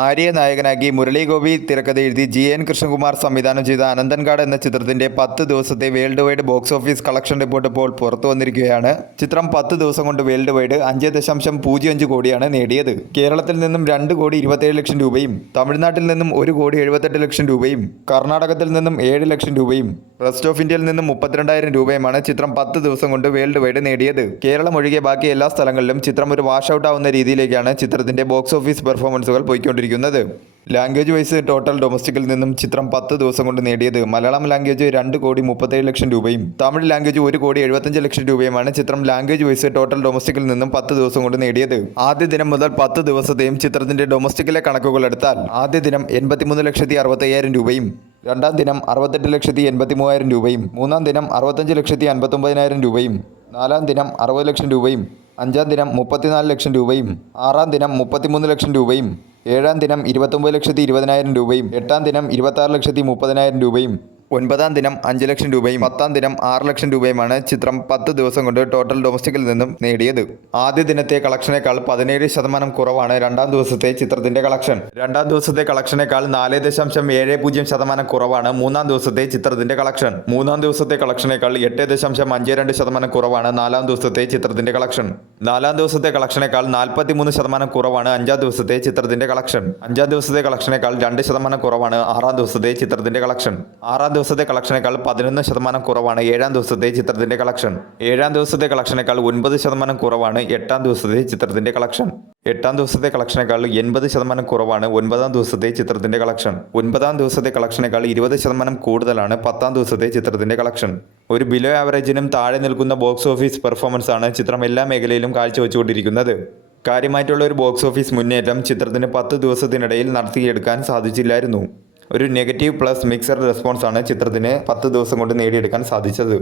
ആര്യയെ നായകനാക്കി മുരളി ഗോപി തിരക്കഥ എഴുതി GN കൃഷ്ണകുമാർ സംവിധാനം ചെയ്ത അനന്തൻകാട് എന്ന ചിത്രത്തിന്റെ 10 ദിവസത്തെ world wide box office collection report ഇപ്പോൾ പുറത്തു വന്നിരിക്കുകയാണ്. ചിത്രം 10 ദിവസം കൊണ്ട് വേൾഡ് വൈഡ് 5.05 കോടിയാണ് നേടിയത്. കേരളത്തിൽ നിന്നും 2 കോടി 27 ലക്ഷം രൂപയും തമിഴ്നാട്ടിൽ നിന്നും 1 കോടി 78 ലക്ഷം രൂപയും കർണാടകത്തിൽ നിന്നും 7 ലക്ഷം രൂപയും റെസ്റ്റ് ഓഫ് ഇന്ത്യയിൽ നിന്നും 32,000 രൂപയുമാണ് ചിത്രം 10 ദിവസം കൊണ്ട് വേൾഡ് വൈഡ് നേടിയത്. കേരളം ഒഴികെ ബാക്കി എല്ലാ സ്ഥലങ്ങളിലും ചിത്രം ഒരു വാഷ് ഔട്ട് ആവുന്ന രീതിയിലേക്കാണ് ചിത്രത്തിന്റെ ബോക്സ് ഓഫീസ് പെർഫോമൻസുകൾ പോയിക്കൊണ്ടിരിക്കുന്നത്. ലാംഗ്വേജ് വൈസ് ടോട്ടൽ ഡൊമസ്റ്റിക്കിൽ നിന്നും ചിത്രം 10 ദിവസം കൊണ്ട് നേടിയത് മലയാളം ലാംഗ്വേജ് 2 കോടി 37 ലക്ഷം രൂപയും തമിഴ് ലാംഗ്വേജ് 1 കോടി 75 ലക്ഷം രൂപയുമാണ് ചിത്രം ലാംഗ്വേജ് വൈസ് ടോട്ടൽ ഡൊമസ്റ്റിക്കിൽ നിന്നും 10 ദിവസം കൊണ്ട് നേടിയത്. ആദ്യ ദിനം മുതൽ 10 ദിവസത്തെയും ചിത്രത്തിന്റെ ഡൊമസ്റ്റിക്കിലെ കണക്കുകൾ എടുത്താൽ ആദ്യ ദിനം 83,65,000 രൂപയും രണ്ടാം ദിനം 68,83,000 രൂപയും മൂന്നാം ദിനം 65,59,000 രൂപയും നാലാം ദിനം 60 ലക്ഷം രൂപയും അഞ്ചാം ദിനം 34 ലക്ഷം രൂപയും ആറാം ദിനം 33 ലക്ഷം രൂപയും ഏഴാം ദിനം 29,20,000 രൂപയും എട്ടാം ദിനം 26,30,000 രൂപയും ഒൻപതാം ദിനം 5 ലക്ഷം രൂപയും 10-ാം ദിനം 6 ലക്ഷം രൂപയുമാണ് ചിത്രം 10 ദിവസം കൊണ്ട് ടോട്ടൽ ഡൊമസ്റ്റിക്കിൽ നിന്നും നേടിയത്. ആദ്യ ദിനത്തെ കളക്ഷനേക്കാൾ 17% കുറവാണ് രണ്ടാം ദിവസത്തെ ചിത്രത്തിന്റെ കളക്ഷൻ. രണ്ടാം ദിവസത്തെ കളക്ഷനേക്കാൾ 4.70% കുറവാണ് മൂന്നാം ദിവസത്തെ ചിത്രത്തിന്റെ കളക്ഷൻ. മൂന്നാം ദിവസത്തെ കളക്ഷനേക്കാൾ 8.52% കുറവാണ് നാലാം ദിവസത്തെ ചിത്രത്തിന്റെ കളക്ഷൻ. നാലാം ദിവസത്തെ കളക്ഷനേക്കാൾ 43% കുറവാണ് അഞ്ചാം ദിവസത്തെ ചിത്രത്തിന്റെ കളക്ഷൻ. അഞ്ചാം ദിവസത്തെ കളക്ഷനേക്കാൾ 2% കുറവാണ് ആറാം ദിവസത്തെ ചിത്രത്തിന്റെ കളക്ഷൻ. ആറാം ദിവസത്തെ കളക്ഷനേക്കാൾ 11% കുറവാണ് ഏഴാം ദിവസത്തെ ചിത്രത്തിന്റെ കളക്ഷൻ. ഏഴാം ദിവസത്തെ കളക്ഷനേക്കാൾ 9% കുറവാണ് എട്ടാം ദിവസത്തെ ചിത്രത്തിന്റെ കളക്ഷൻ. എട്ടാം ദിവസത്തെ കളക്ഷനേക്കാൾ 80% കുറവാണ് ഒൻപതാം ദിവസത്തെ ചിത്രത്തിന്റെ കളക്ഷൻ. ഒൻപതാം ദിവസത്തെ കളക്ഷനേക്കാൾ 20% കൂടുതലാണ് 10-ാം ദിവസത്തെ ചിത്രത്തിന്റെ കളക്ഷൻ. ഒരു ബിലോ ആവറേജിനും താഴെ നിൽക്കുന്ന ബോക്സ് ഓഫീസ് പെർഫോമൻസ് ആണ് ചിത്രം എല്ലാ മേഖലയിലും കാഴ്ചവെച്ചുകൊണ്ടിരിക്കുന്നത്. കാര്യമായിട്ടുള്ള ഒരു ബോക്സ് ഓഫീസ് മുന്നേറ്റം ചിത്രത്തിന് 10 ദിവസത്തിനിടയിൽ നടത്തിയെടുക്കാൻ സാധിച്ചില്ലായിരുന്നു. ഒരു നെഗറ്റീവ് പ്ലസ് മിക്സഡ് റെസ്പോൺസാണ് ചിത്രത്തിന് 10 ദിവസം കൊണ്ട് നേടിയെടുക്കാൻ സാധിച്ചത്.